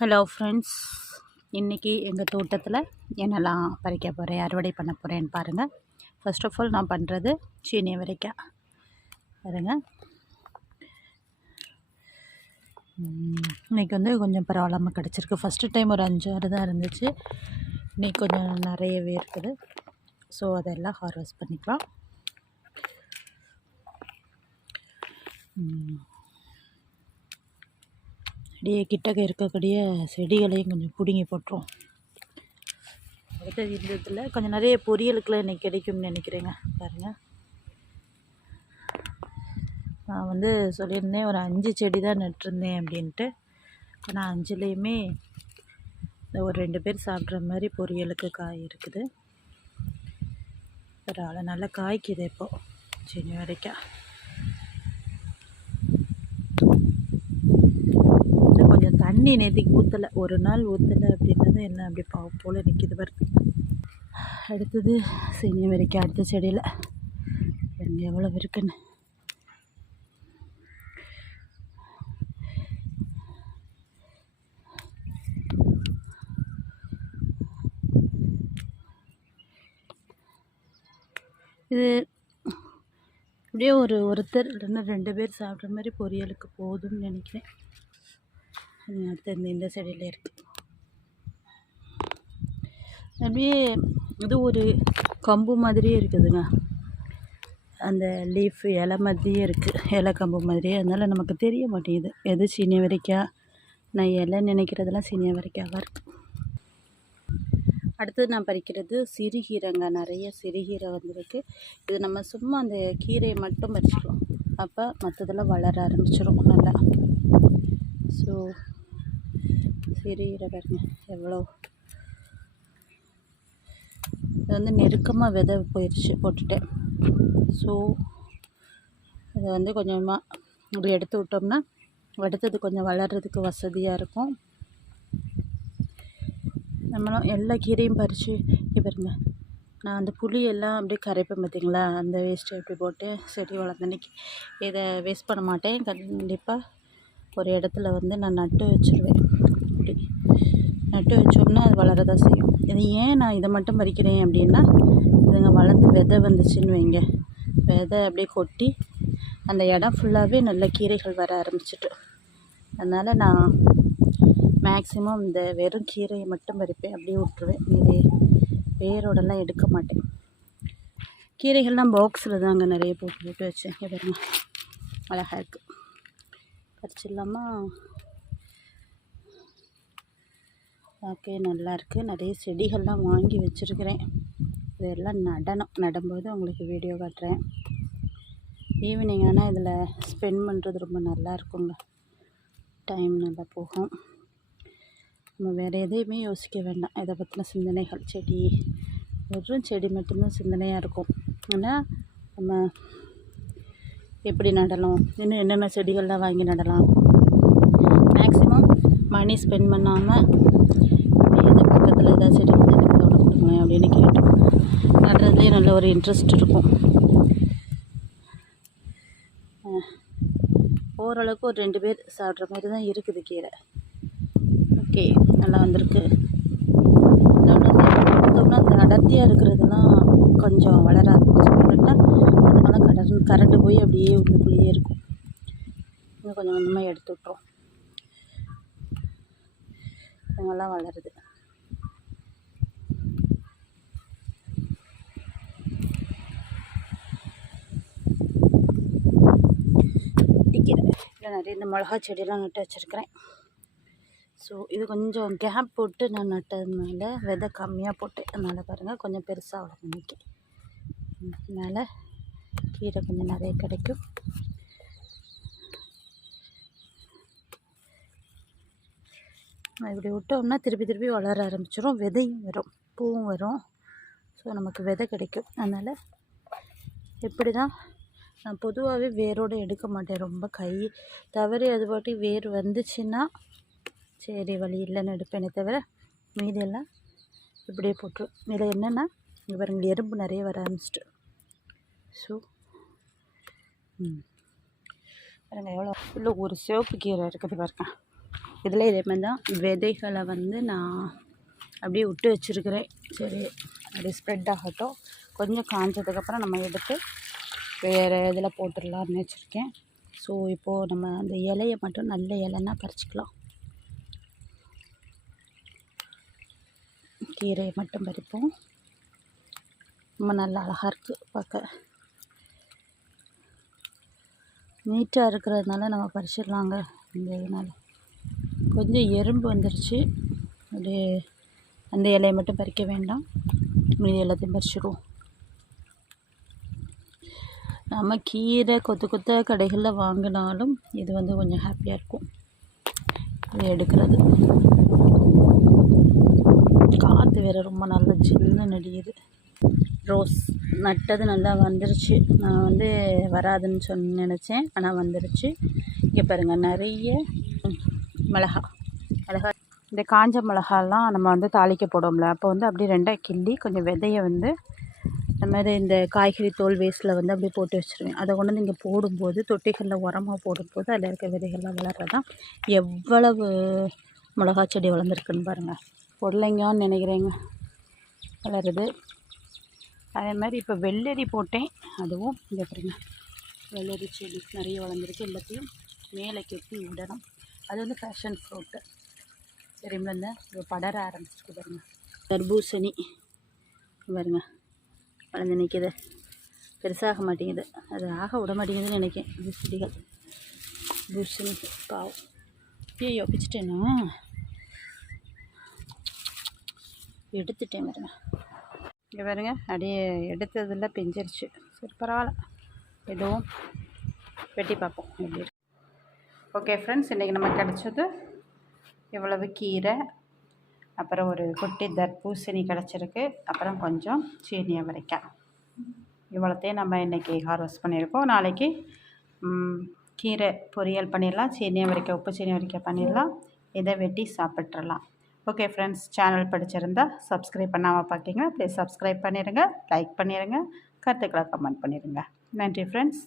Hello friends இன்றைக்கி எங்கள் தோட்டத்தில் என்னெல்லாம் பறிக்க போகிறேன் அறுவடை பண்ண போகிறேன்னு பாருங்கள் ஃபர்ஸ்ட் ஆஃப் ஆல் நான் பண்ணுறது சீனி வரைக்கும் பாருங்க. இன்றைக்கி இன்னைக்கு வந்து கொஞ்சம் பரவாயில்லாமல் கிடச்சிருக்கு. ஃபஸ்ட்டு டைம் ஒரு அஞ்சு ஆறு தான் இருந்துச்சு. இன்றைக்கி கொஞ்சம் நிறையவே இருக்குது. ஸோ அதெல்லாம் ஹார்வெஸ்ட் பண்ணிக்கலாம். அப்படியே கிட்டக்க இருக்கக்கூடிய செடிகளையும் கொஞ்சம் பிடுங்கி போட்டுரும் அடுத்தது இந்த இதில் கொஞ்சம் நிறைய பொரியலுக்குலாம் இன்னைக்கு கிடைக்கும்னு நினைக்கிறேங்க. பாருங்கள் நான் வந்து சொல்லியிருந்தேன் ஒரு அஞ்சு செடி தான் நட்டிருந்தேன் அப்படின்ட்டு. ஆனால் அஞ்சுலேயுமே இந்த ஒரு ரெண்டு பேர் சாப்பிட்ற மாதிரி பொரியலுக்கு காய் இருக்குது. பரவாயில்ல நல்லா காய்க்குது இப்போது சரி வரைக்கும் இன்னும் கொஞ்சம் தண்ணி நேற்றுக்கு ஊற்றலை ஒரு நாள் ஊற்றலை அப்படின்றது என்ன? அப்படி பாவ போல் நிற்கிது வருது அடுத்தது சீனி வரைக்கும் அடுத்த செடியில். பாருங்க எவ்வளோ இருக்குன்னு. இது அப்படியே ஒரு ஒருத்தர் இல்லைன்னா ரெண்டு பேர் சாப்பிட்ற மாதிரி பொரியலுக்கு போதும்னு நினைக்கிறேன். அடுத்து இந்த இந்த செடியில் இருக்குது அப்படியே இது ஒரு கம்பு மாதிரியே இருக்குதுங்க. அந்த லீஃப் இலை மாதிரியே இருக்குது இலை கம்பு மாதிரியே. அதனால் நமக்கு தெரிய மாட்டேங்குது. எது சீனிய வரைக்கா நான் இலை நினைக்கிறதெல்லாம் சீனிய வரைக்காவாக இருக்குது அடுத்தது நான் பறிக்கிறது சிறுகீரைங்க. நிறைய சிறுகீரை வந்திருக்கு. இது நம்ம சும்மா அந்த கீரையை மட்டும் பறிச்சிக்கலாம். அப்போ மற்றதெல்லாம் வளர ஆரம்பிச்சிடும் நல்லா. ஸோ சிறுகீரை பாருங்க எவ்வளோ. இது வந்து நெருக்கமாக விதை போயிடுச்சு போட்டுட்டேன். ஸோ இதை வந்து கொஞ்சமாக இப்படி எடுத்து விட்டோம்னா அடுத்தது கொஞ்சம் வளர்கிறதுக்கு வசதியாக இருக்கும். நம்மளும் எல்லா கீரையும் பறித்து இங்கே பாருங்க. நான் அந்த புளியெல்லாம் அப்படியே கரைப்பேன் பார்த்தீங்களா அந்த வேஸ்ட்டை எப்படி போட்டு செடி வளர்ந்தன்னைக்கு இதை வேஸ்ட் பண்ண மாட்டேன். கண்டிப்பாக ஒரு இடத்துல வந்து நான் நட்டு வச்சுருவேன். நட்டு வச்சோம்னா அது வளரதான் செய்யும். இது ஏன் நான் இதை மட்டும் பறிக்கிறேன் அப்படின்னா இதுங்க வளர்ந்து விதை வந்துச்சுன்னு வைங்க. விதை அப்படியே கொட்டி அந்த இடம் ஃபுல்லாகவே நல்ல கீரைகள் வர ஆரம்பிச்சிட்டு. அதனால் நான் மேக்ஸிமம் இந்த வெறும் கீரையை மட்டும் பறிப்பேன். அப்படியே விட்ருவேன் இது வேரோடெல்லாம் எடுக்க மாட்டேன். கீரைகள்லாம் பாக்ஸில் தாங்க நிறைய போட்டு போட்டு வச்சேன். பாருங்க. அழகாக இருக்குது பறிச்சிடலாமா? ஓகே நல்லாயிருக்கு. நிறைய செடிகள்லாம் வாங்கி வச்சுருக்கிறேன். இதெல்லாம் நடனம். நடும்போது உங்களுக்கு வீடியோ காட்டுறேன். ஈவினிங் ஆனால் இதில் ஸ்பெண்ட் பண்ணுறது ரொம்ப நல்லா இருக்குங்க. டைம் நல்லா போகும். நம்ம வேறு எதையுமே யோசிக்க வேண்டாம். இதை பற்றின சிந்தனைகள் செடி. வெறும் செடி மட்டும்தான் சிந்தனையாக இருக்கும். ஆனால் நம்ம எப்படி நடலாம்? இன்னும் என்னென்ன செடிகள்லாம் வாங்கி நடலாம்? மேக்ஸிமம் மணி ஸ்பெண்ட் பண்ணாமல் பக்கத்தில் ஏதாவது செடி இருந்தால் எனக்கு கொடுங்க அப்படின்னு கேட்டோம் நடுறதுலேயே நல்ல ஒரு இன்ட்ரெஸ்ட் இருக்கும். ஓரளவுக்கு ஒரு ரெண்டு பேர் சாப்பிட்ற மாதிரி தான் இருக்குது கீரை ஓகே நல்லா வந்திருக்கு இன்னொன்று பார்த்தோம்னா அந்த அடர்த்தியாக இருக்கிறதுலாம் கொஞ்சம் வளர ஆரம்பிச்சுட்டா கரண்டு போய் அப்படியே உள்ளுக்குள்ளேயே இருக்கும் இன்னும் கொஞ்சம் கொஞ்சமாக எடுத்து விட்ரும் இவங்கெல்லாம் வளருது. இல்லை நிறைய இந்த மிளகா செடியெல்லாம் நட்டு வச்சுருக்கிறேன். ஸோ இது கொஞ்சம் கேப் போட்டு நான் நட்டதுனால விதை கம்மியாக போட்டு அதனால் பாருங்கள் கொஞ்சம் பெருசாக வளர்ந்து இன்னைக்கு அதனால் கீரை கொஞ்சம் நிறைய கிடைக்கும். இப்படி விட்டோம்னா திருப்பி திருப்பி வளர ஆரம்பிச்சிடும் விதையும் வரும். பூவும் வரும். ஸோ நமக்கு விதை கிடைக்கும். அதனால் இப்படி தான் நான் பொதுவாகவே வேரோடு எடுக்க மாட்டேன். ரொம்ப கை தவறி அது பாட்டி வேர் வந்துச்சுன்னா சரி வழி இல்லைன்னு எடுப்பேனே தவிர மீதியெல்லாம் இப்படியே போட்டுரும். இதில் என்னென்னா இங்கே பாருங்கள் எறும்பு நிறைய வர ஆரம்பிச்சிட்டு. ஸோ ம். எவ்வளோ இல்லை ஒரு சிவப்பு கீரை இருக்குது பாருங்க. இதில் இதே மாதிரி தான் விதைகளை வந்து நான் அப்படியே விட்டு வச்சுருக்கிறேன். சரி அப்படியே ஸ்ப்ரெட் ஆகட்டும். கொஞ்சம் காஞ்சதுக்கப்புறம் நம்ம எடுத்து வேறு இதில் போட்டுடலான்னு வச்சுருக்கேன். ஸோ இப்போது நம்ம அந்த இலையை மட்டும் நல்ல இலைன்னா பறிச்சிக்கலாம். கீரையை மட்டும் பறிப்போம். ரொம்ப நல்லா அழகாக இருக்குது பார்க்க. நீட்டாக இருக்கிறதுனால நம்ம பறிச்சிடலாங்க. இந்த இதனால் கொஞ்சம் எறும்பு வந்துருச்சு. அப்படியே அந்த இலையை மட்டும் பறிக்க வேண்டாம். மீதி எல்லாத்தையும் பறிச்சிடுவோம். நம்ம கீரை கொத்து கொத்த கடைகளில் வாங்கினாலும் இது வந்து கொஞ்சம் ஹாப்பியாக இருக்கும். இது எடுக்கிறது. காற்று வேறு ரொம்ப நல்லா சின்ன நடிகுது ரோஸ் நட்டது நல்லா வந்துருச்சு. நான் வந்து வராதுன்னு சொன்ன நினச்சேன். ஆனால் வந்துருச்சு. இங்கே பாருங்கள் நிறைய மிளகா. மிளகா இந்த காஞ்ச மிளகாலாம் நம்ம வந்து தாளிக்க போடுவோம்ல. அப்போ வந்து அப்படியே ரெண்டாக கிள்ளி கொஞ்சம் விதையை வந்து இந்த மாதிரி இந்த காய்கறி தோல் வேஸ்ட்டில் வந்து அப்படியே போட்டு வச்சுருவேன். அதை கொண்டு வந்து இங்கே போடும்போது தொட்டிகளில் உரமாக போடும்போது அதில் இருக்க விதைகள்லாம் வளர்றதான் எவ்வளவு மிளகா செடி வளர்ந்துருக்குன்னு பாருங்கள் பொடலைங்கன்னு நினைக்கிறேங்க. வளருது. அதே மாதிரி இப்போ வெள்ளரி போட்டேன். அதுவும் இங்கே பாருங்க. வெள்ளரி செடி நிறைய வளர்ந்துருக்கு. எல்லாத்தையும் மேலே கெட்டி விடணும். அது வந்து ஃபேஷன் ஃப்ரூட்டு தெரியுமில இந்த இது படர ஆரம்பிச்சுட்டு பாருங்க. தர்பூசணி. பாருங்க வளர்ந்து நிற்கிது பெருசாக மாட்டேங்குது. அது ஆக விட மாட்டேங்குதுன்னு நினைக்கேன் இது செடிகள். பூசணி பாவம். ஐயோ பிச்சிட்டேனா எடுத்துட்டேன் பாருங்க. இங்கே பாருங்க அப்படியே எடுத்ததில் பிஞ்சிருச்சு. சரி பரவாயில்ல. எதுவும் வெட்டி பார்ப்போம். எப்படி ஓகே ஃப்ரெண்ட்ஸ் இன்றைக்கி நம்ம கிடச்சது இவ்வளவு கீரை அப்புறம் ஒரு குட்டி தர்பூசணி கிடச்சிருக்கு. அப்புறம் கொஞ்சம் சீனி அவரைக்காய் இவ்வளோத்தையும் நம்ம இன்றைக்கி ஹார்வெஸ்ட் பண்ணியிருக்கோம். நாளைக்கு கீரை பொரியல் பண்ணிடலாம். சீனி அவரைக்காய் உப்பு சீனி அவரைக்காய் பண்ணிடலாம். இதை வெட்டி சாப்பிட்றலாம் ஓகே ஃப்ரெண்ட்ஸ் சேனல் படிச்சிருந்தா சப்ஸ்கிரைப் பண்ணாமல் பார்க்கிங்க ப்ளீஸ் சப்ஸ்கிரைப் பண்ணிடுங்க லைக் பண்ணிடுங்க கருத்துக்களை கமெண்ட் பண்ணிடுங்க நன்றி ஃப்ரெண்ட்ஸ்